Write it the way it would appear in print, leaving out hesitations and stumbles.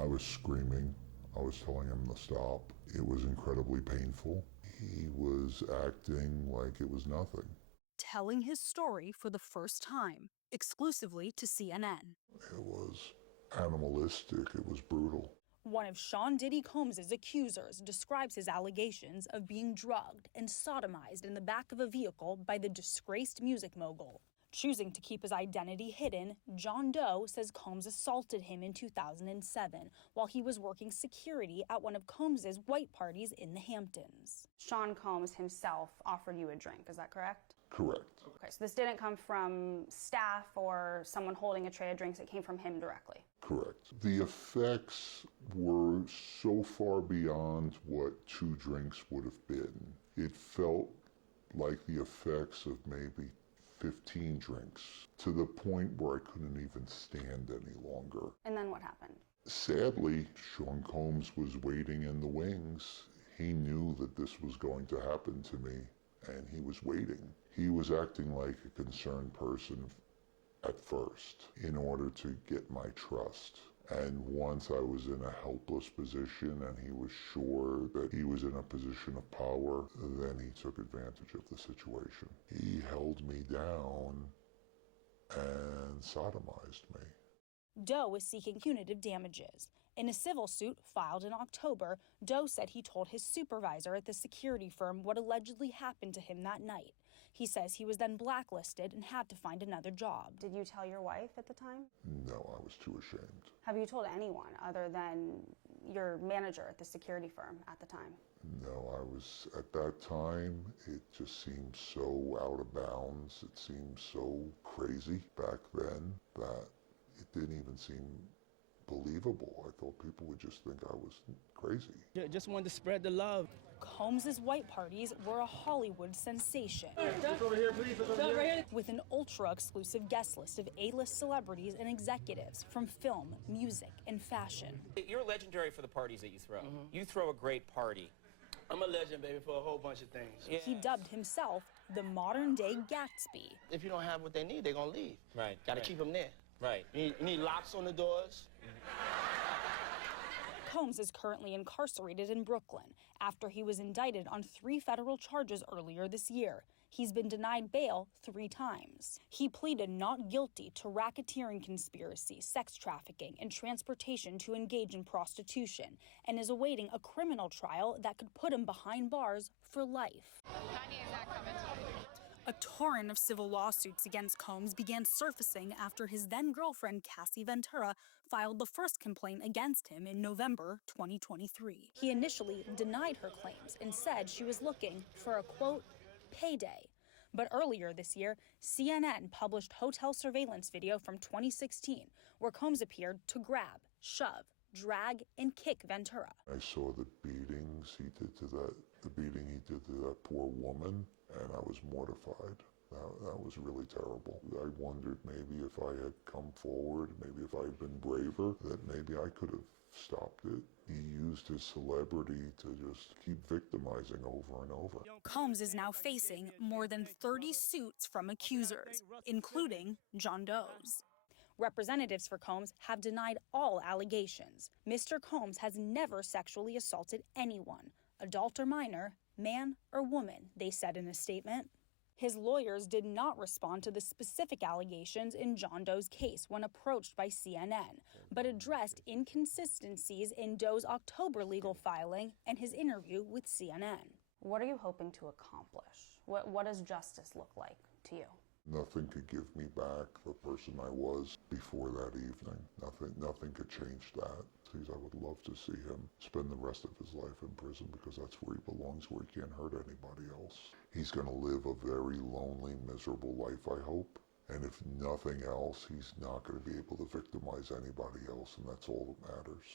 I was screaming. I was telling him to stop. It was incredibly painful. He was acting like it was nothing. Telling his story for the first time, exclusively to CNN. It was animalistic. It was brutal. One of Sean Diddy Combs' accusers describes his allegations of being drugged and sodomized in the back of a vehicle by the disgraced music mogul. Choosing to keep his identity hidden, John Doe says Combs assaulted him in 2007 while he was working security at one of Combs' white parties in the Hamptons. Sean Combs himself offered you a drink, is that correct? Correct. Okay, so this didn't come from staff or someone holding a tray of drinks, it came from him directly? Correct. The effects were so far beyond what 2 drinks would have been. It felt like the effects of maybe 15 drinks, to the point where I couldn't even stand any longer. And then what happened? Sadly, Sean Combs was waiting in the wings. He knew that this was going to happen to me, and he was waiting. He was acting like a concerned person at first in order to get my trust. And once I was in a helpless position and he was sure that he was in a position of power, then he took advantage of the situation. He held me down and sodomized me. Doe is seeking punitive damages. In a civil suit filed in October, Doe said he told his supervisor at the security firm what allegedly happened to him that night. He says he was then blacklisted and had to find another job. Did you tell your wife at the time? No, I was too ashamed. Have you told anyone other than your manager at the security firm at the time? No, I was, at that time, it just seemed so out of bounds. It seemed so crazy back then that it didn't even seem believable. I thought people would just think I was crazy. Just wanted to spread the love. Combs' white parties were a Hollywood sensation. Over here, please. Over here. With an ultra-exclusive guest list of A-list celebrities and executives from film, music, and fashion. You're legendary for the parties that you throw. You throw a great party. I'm a legend, baby, for a whole bunch of things. Yeah. He dubbed himself the modern-day Gatsby. If you don't have what they need, they're gonna leave. Right. Gotta right. keep them there. Right. You need locks on the doors. Combs is currently incarcerated in Brooklyn after he was indicted on 3 federal charges earlier this year. He's been denied bail 3 times. He pleaded not guilty to racketeering conspiracy, sex trafficking, and transportation to engage in prostitution, and is awaiting a criminal trial that could put him behind bars for life. A torrent of civil lawsuits against Combs began surfacing after his then-girlfriend Cassie Ventura filed the first complaint against him in November 2023. He initially denied her claims and said she was looking for a, quote, payday. But earlier this year, CNN published hotel surveillance video from 2016 where Combs appeared to grab, shove, drag, and kick Ventura. I saw the beatings he did to the beating he did to that poor woman, and I was mortified. That was really terrible. I wondered maybe if I had come forward, maybe if I had been braver, that maybe I could have stopped it. He used his celebrity to just keep victimizing over and over. Combs is now facing more than 30 suits from accusers, including John Doe's. Representatives for Combs have denied all allegations. Mr. Combs has never sexually assaulted anyone, adult or minor, man or woman, they said in a statement. His lawyers did not respond to the specific allegations in John Doe's case when approached by CNN, but addressed inconsistencies in Doe's October legal filing and his interview with CNN. What are you hoping to accomplish? What does justice look like to you? Nothing could give me back the person I was before that evening. Nothing could change that. Because I would love to see him spend the rest of his life in prison because that's where he belongs, where he can't hurt anybody else. He's going to live a very lonely, miserable life, I hope. And if nothing else, he's not going to be able to victimize anybody else, and that's all that matters.